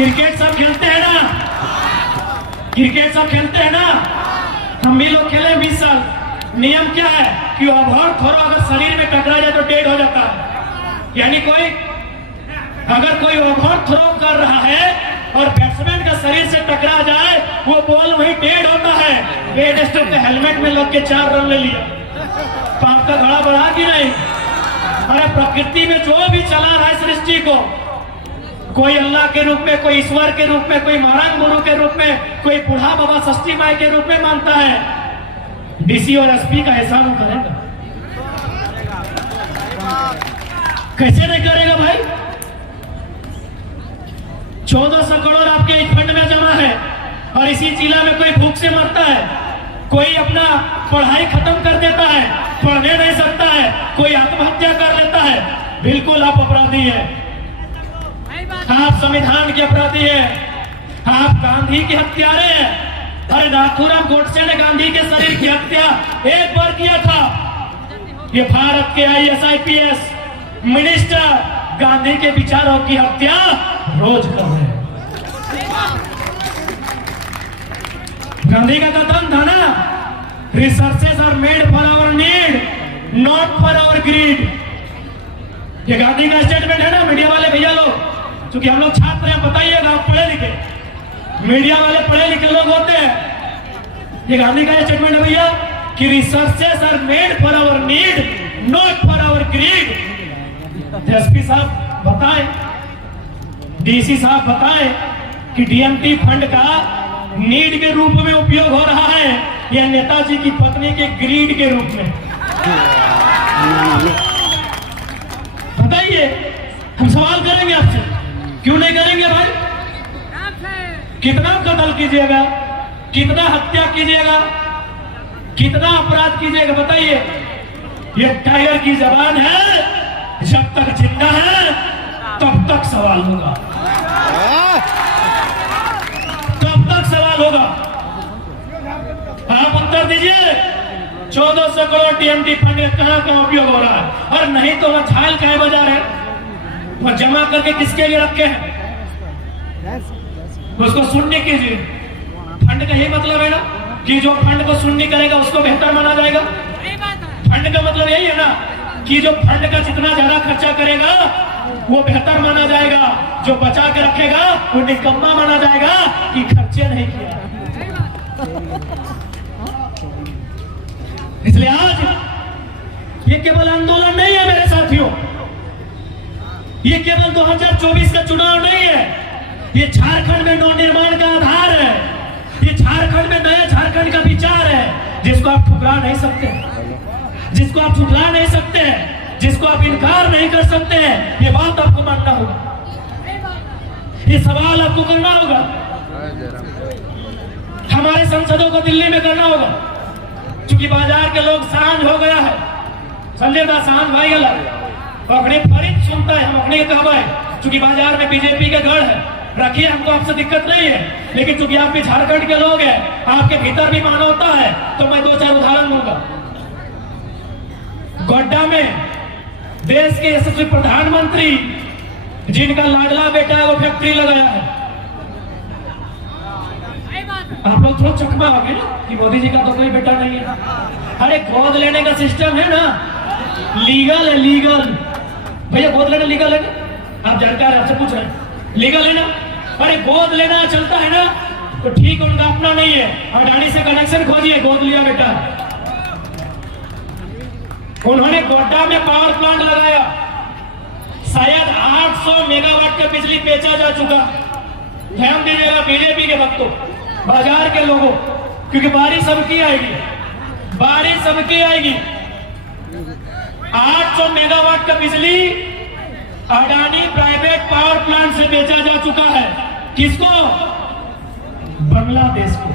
Cricket सब खेलते हैं ना, क्रिकेट सब खेलते हैं ना, हम भी लोग खेले 20 साल। नियम क्या है कि ओवर थ्रो अगर शरीर में टकरा जाए तो डेड हो जाता है। यानी कोई अगर कोई ओवर थ्रो कर रहा है और बैट्समैन का शरीर से टकरा जाए वो बॉल वही डेड होता है। डेड स्टंप के हेलमेट में लग के 4 रन ले लिया, पाप का घड़ा बढ़ा कि नहीं। अरे प्रकृति में जो भी चला रहा है सृष्टि को, कोई अल्लाह के रूप में, कोई ईश्वर के रूप में, कोई महाराज गुरु के रूप में, कोई बूढ़ा बाबा षष्ठी माई के रूप में मानता है। डीसी और एसपी का एहसान वो करेगा, कैसे नहीं करेगा भाई। 1400 करोड़ आपके एक फंड में जमा है और इसी जिला में कोई भूख से मरता है, कोई अपना पढ़ाई खत्म कर देता है, पढ़ने नहीं सकता है, कोई आत्महत्या कर लेता है। बिल्कुल आप अपराधी हैं, आप संविधान के अपराधी हैं, आप गांधी के हत्यारे हैं। अरे नाथूराम गोडसे ने गांधी के शरीर की हत्या एक बार किया था। ये भारत के IAS IPS मिनिस्टर गांधी के विचारों की हत्या रोज कर रहे हैं। गांधी का कथन था ना, researches are made for our need not for our greed. ये गांधी का स्टेटमेंट है ना। मीडिया वाले भैया लोग, क्योंकि हम लोग छात्र हैं, बताइएगा, आप पढ़े लिखे, मीडिया वाले पढ़े लिखे लोग होते हैं। ये गांधी का स्टेटमेंट है भैया कि researches are made for our need not for our greed. SP साहब बताएं, डीसी साहब बताएं कि डीएमटी फंड का नीड के रूप में उपयोग हो रहा है या नेताजी की पत्नी के ग्रीड के रूप में। बताइए, हम सवाल करेंगे आपसे, क्यों नहीं करेंगे भाई। कितना कत्ल कीजिएगा, कितना हत्या कीजिएगा, कितना अपराध कीजिएगा, बताइए। ये टाइगर की जबान है, जब तक जिंदा है तब तक सवाल होगा, तब तक सवाल होगा। आप उत्तर दीजिए। 1400 करोड़ टीएमटी फंड कहां कहां उपयोग हो रहा है, और नहीं तो वह छाल काहे बजा रहे, वह जमा करके किसके लिए रखे हैं, उसको शून्य कीजिए। फंड का यही मतलब है ना कि जो फंड को शून्य करेगा उसको बेहतर माना जाएगा। फंड का मतलब यही है ना कि जो फंड का जितना ज्यादा खर्चा करेगा वो बेहतर माना जाएगा, जो बचा के रखेगा वो निकम्मा माना जाएगा कि खर्चे नहीं किया। इसलिए आज ये केवल आंदोलन नहीं है मेरे साथियों, ये केवल 2024 का चुनाव नहीं है, ये झारखंड में नवनिर्माण का आधार है, ये झारखंड में नया झारखंड का विचार है, जिसको आप ठुकरा नहीं सकते, जिसको आप ठुकरा नहीं सकते, जिसको आप इनकार नहीं कर सकते हैं। ये बात आपको मानना होगा, ये सवाल आपको करना होगा, हमारे सांसदों को दिल्ली में करना होगा। क्योंकि बाजार के लोग सांझ हो गया है, संजय दास सांझ भाई गला अपने फरीद सुनता है, हम अपने कहवा है, क्योंकि बाजार में बीजेपी के गढ़ है, रखिए, हमको आपसे दिक्कत नहीं है। लेकिन चूंकि आप भी झारखंड के लोग हैं, आपके भीतर भी मानवता है, तो मैं 2-4 उदाहरण दूंगा। गोड्डा में देश के यशस्वी प्रधानमंत्री जिनका लाडला बेटा है वो फैक्ट्री लगाया है। आप लोग थोड़ा चकमा हो गए ना कि मोदी जी का तो कोई बेटा नहीं है। अरे गोद लेने का सिस्टम है ना, लीगल है, लीगल। भैया गोद लेना लीगल है ना, आप जानकार हैं, आपसे पूछ रहे हैं, लीगल है ना। अरे गोद लेना चलता है ना, तो ठीक, उनका अपना नहीं है, अडानी से कनेक्शन खोजिए, गोद लिया बेटा। उन्होंने गोड्डा में पावर प्लांट लगाया, शायद 800 मेगावाट का बिजली बेचा जा चुका। ध्यान दीजिएगा बीजेपी के भक्तों, बाजार के लोगों, क्योंकि बारिश सबकी आएगी, बारिश सबकी आएगी। 800 मेगावाट का बिजली अडानी प्राइवेट पावर प्लांट से बेचा जा चुका है। किसको? बांग्लादेश को।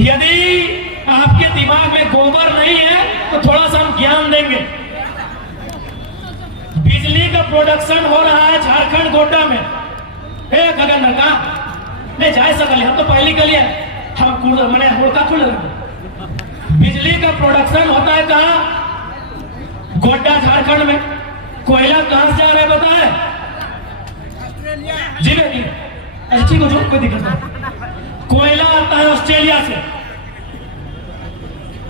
यदि आपके दिमाग में गोबर नहीं है तो थोड़ा सा हम ज्ञान देंगे। बिजली का प्रोडक्शन हो रहा है झारखंड गोड्डा में। गगन का नहीं जा सकल, हम तो पहली के लिए हम मैंने हुड़का खुल बिजली का प्रोडक्शन होता है कहाँ? गोड्डा झारखंड में। कोयला कहां से आ रहा है बताए? जी बेटी, अच्छी को जो कोई दिक्कत नहीं। कोयला आता है ऑस्ट्रेलिया से।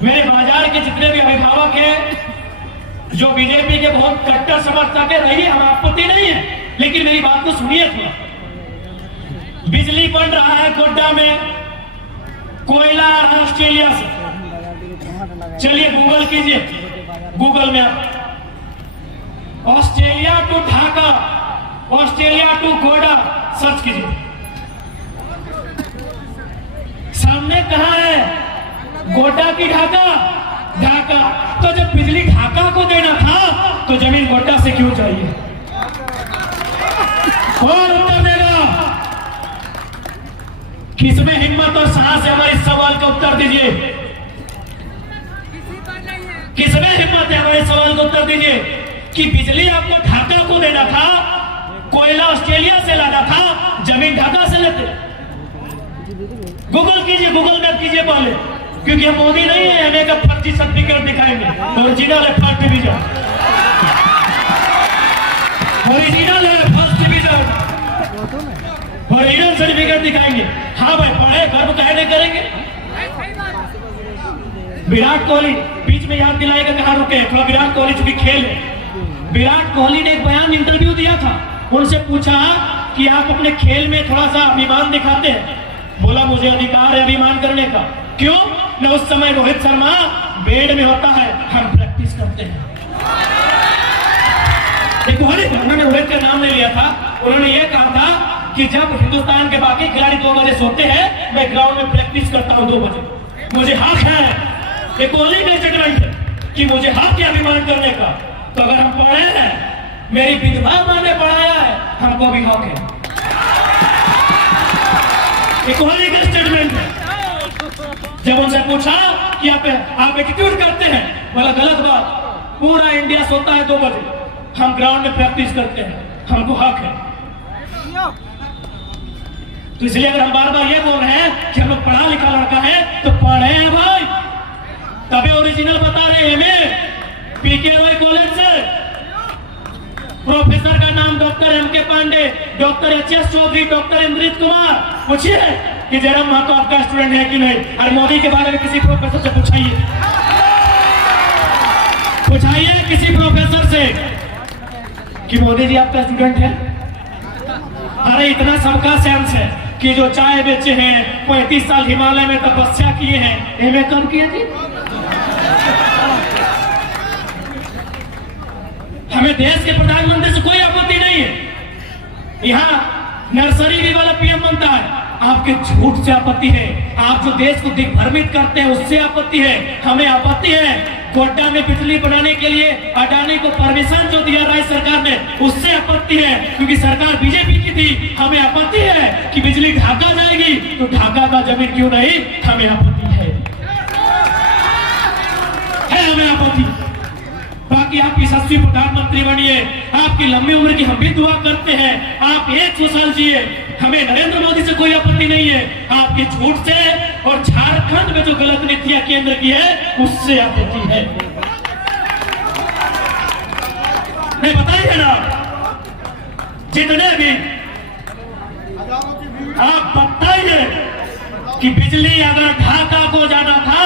मेरे बाजार के जितने भी अभिभावक हैं जो बीजेपी के बहुत कट्टर समर्थक है, रहिए, हम आपत्ति नहीं है, लेकिन मेरी बात को सुनिए थोड़ा। बिजली बन रहा है गोड्डा में, कोयला आ रहा है ऑस्ट्रेलिया से। चलिए गूगल कीजिए, गूगल में आप Australia to Dhaka, Australia to Godda search कीजिए। सामने कहां है? गोड्डा की ढाका? ढाका। तो जब बिजली ढाका को देना था तो जमीन गोड्डा से क्यों चाहिए? कौन उत्तर देगा? किसमें हिम्मत और साहस है? हमारे इस सवाल का उत्तर दीजिए। किसमें हिम्मत है? हमारे सवाल का उत्तर दीजिए कि बिजली आपको ढाका को देना था, कोयला ऑस्ट्रेलिया से लाना था, जमीन ढाका से लेते। गूगल कीजिए, गूगल मैप कीजिए पहले, क्योंकि हम मोदी नहीं है, हमें का फर्जी सर्टिफिकेट दिखाएंगे। ओरिजिनल है फर्स्ट डिवीजन, ओरिजिनल है फर्स्ट डिवीजन, ओरिजिनल सर्टिफिकेट दिखाएंगे। हाँ भाई, पढ़े, गर्व कहने करेंगे। विराट कोहली बीच में याद दिलाएगा कहां रुके थोड़ा। विराट कोहली चूंकि खेल है, विराट कोहली ने एक बयान इंटरव्यू दिया था, उनसे पूछा कि आप अपने खेल में थोड़ा सा अभिमान दिखाते हैं। बोला मुझे अधिकार है अभिमान करने का। क्यों? न उस समय रोहित शर्मा बेड में होता है, हम प्रैक्टिस करते हैं। कोहली, उन्होंने रोहित का नाम नहीं लिया था, उन्होंने ये कहा था कि जब हिंदुस्तान के बाकी खिलाड़ी 2 बजे सोते हैं, मैं ग्राउंड में प्रैक्टिस करता हूं 2 बजे। मुझे हक है, ये कोहली का स्टेटमेंट है कि मुझे हक है अभिमान करने का। तो अगर हम पढ़े हैं, मेरी विधवा मां ने पढ़ाया है, हमको भी हक है। ये कोहली का स्टेटमेंट है। जब उनसे पूछा कि आप एटीट्यूड करते हैं, बोला गलत बात, पूरा इंडिया सोता है 2 बजे, हम ग्राउंड में प्रैक्टिस करते हैं, हमको हक है। तो इसलिए अगर हम बार बार ये बोल रहे हैं कि हम लोग पढ़ा लिखा लड़का है, तो पढ़े हैं भाई, तभी ओरिजिनल बता रहे हैं। हमें पीकेवाई कॉलेज से प्रोफेसर का नाम doctor M K. Pandey, doctor H S. Chaudhary, doctor Indrit Kumar. पूछिए कि जयराम महतो आपका स्टूडेंट है कि नहीं, और मोदी के बारे में किसी प्रोफेसर से पूछाइए, पूछाइए किसी प्रोफेसर से कि मोदी जी आपका स्टूडेंट है। अरे इतना सबका सेंस है कि जो चाय बेचे हैं, 35 साल हिमालय में तपस्या किए हैं, एमए कब किए जी? हमें देश के प्रधानमंत्री से कोई आपत्ति नहीं है। यहाँ नर्सरी भी वाला पीएम बनता है, आपके झूठ से आपत्ति है। आप जो देश को दिग्भ्रमित करते हैं उससे आपत्ति है। हमें आपत्ति है गोड्डा में बिजली बनाने के लिए अडानी को परमिशन जो दिया राज्य सरकार ने, उससे आपत्ति है, क्योंकि सरकार बीजेपी की थी। हमें आपत्ति है कि बिजली ढाका जाएगी, तो ढाका का जमीन क्यों नहीं, हमें आपत्ति है हमें आपत्ति। बाकी आप यशस्वी प्रधानमंत्री बनिए, आपकी लंबी उम्र की हम भी दुआ करते हैं, आप 100 साल जिए, हमें नरेंद्र मोदी से कोई आपत्ति नहीं है। आपके झूठ से और झारखंड में जो गलत नीतियां केंद्र की है, उससे आपत्ति है। नहीं बताइए ना, जितने भी आप बताइए कि बिजली अगर ढाका को जाना था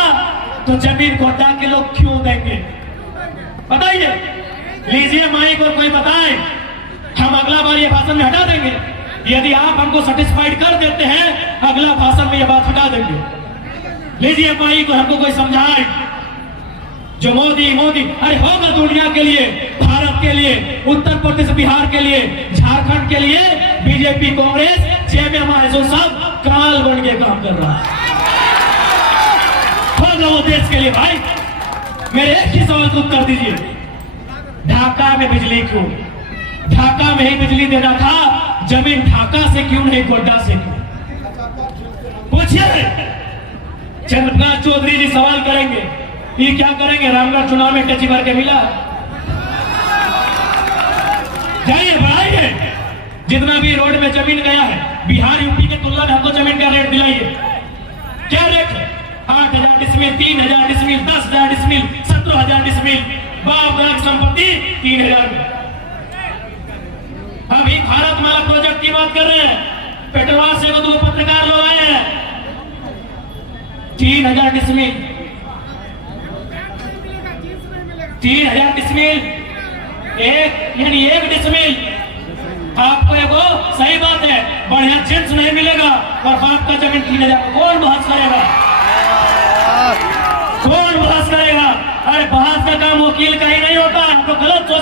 तो जमीन गोड्डा के लोग क्यों देंगे? बताइए, लीजिए माइक और कोई बताए, हम अगला बार ये भाषण में हटा देंगे। यदि आप हमको सेटिस्फाइड कर देते हैं, अगला भाषण में ये बात हटा देंगे। लीजिए माइक और हमको कोई समझाए। जो मोदी मोदी अरे होगा दुनिया के लिए, भारत के लिए, उत्तर प्रदेश बिहार के लिए, झारखंड के लिए बीजेपी कांग्रेस जो सब काल बन के काम कर रहा है। होगा वो देश के लिए भाई। मेरे एक ही सवाल का उत्तर दीजिए, ढाका में बिजली क्यों? ढाका में ही बिजली देना था, जमीन ढाका से क्यों नहीं गोड्डा से क्यों? पूछिए। चंद्रप्रकाश चौधरी जी सवाल करेंगे, ये क्या करेंगे? रामगढ़ चुनाव में टची भर के मिला, जाइए बढ़ाइए। जितना भी रोड में जमीन गया है, बिहार यूपी के तुलना में हमको जमीन का रेट दिलाइए। क्या रेट है? 8,000 डिसमिल, 3,000 डिसमिल, 10,000 डिसमिल, 17,000 डिसमिल, बाप लाख संपत्ति 3,000। अभी भारतमाला प्रोजेक्ट की बात कर रहे हैं। पेटवा से वो दो पत्रकार लोग आए हैं। 3000 डिसमिल 3000 डिसमिल यानी 1 डिसमिल आपको एगो सही बात है, बढ़िया चिंच नहीं मिलेगा और बाप का जमीन 3000। कौन बहस करेगा? कौन बहस करेगा? अरे बहस का काम वकील का ही नहीं होता। आप तो गलत सोचते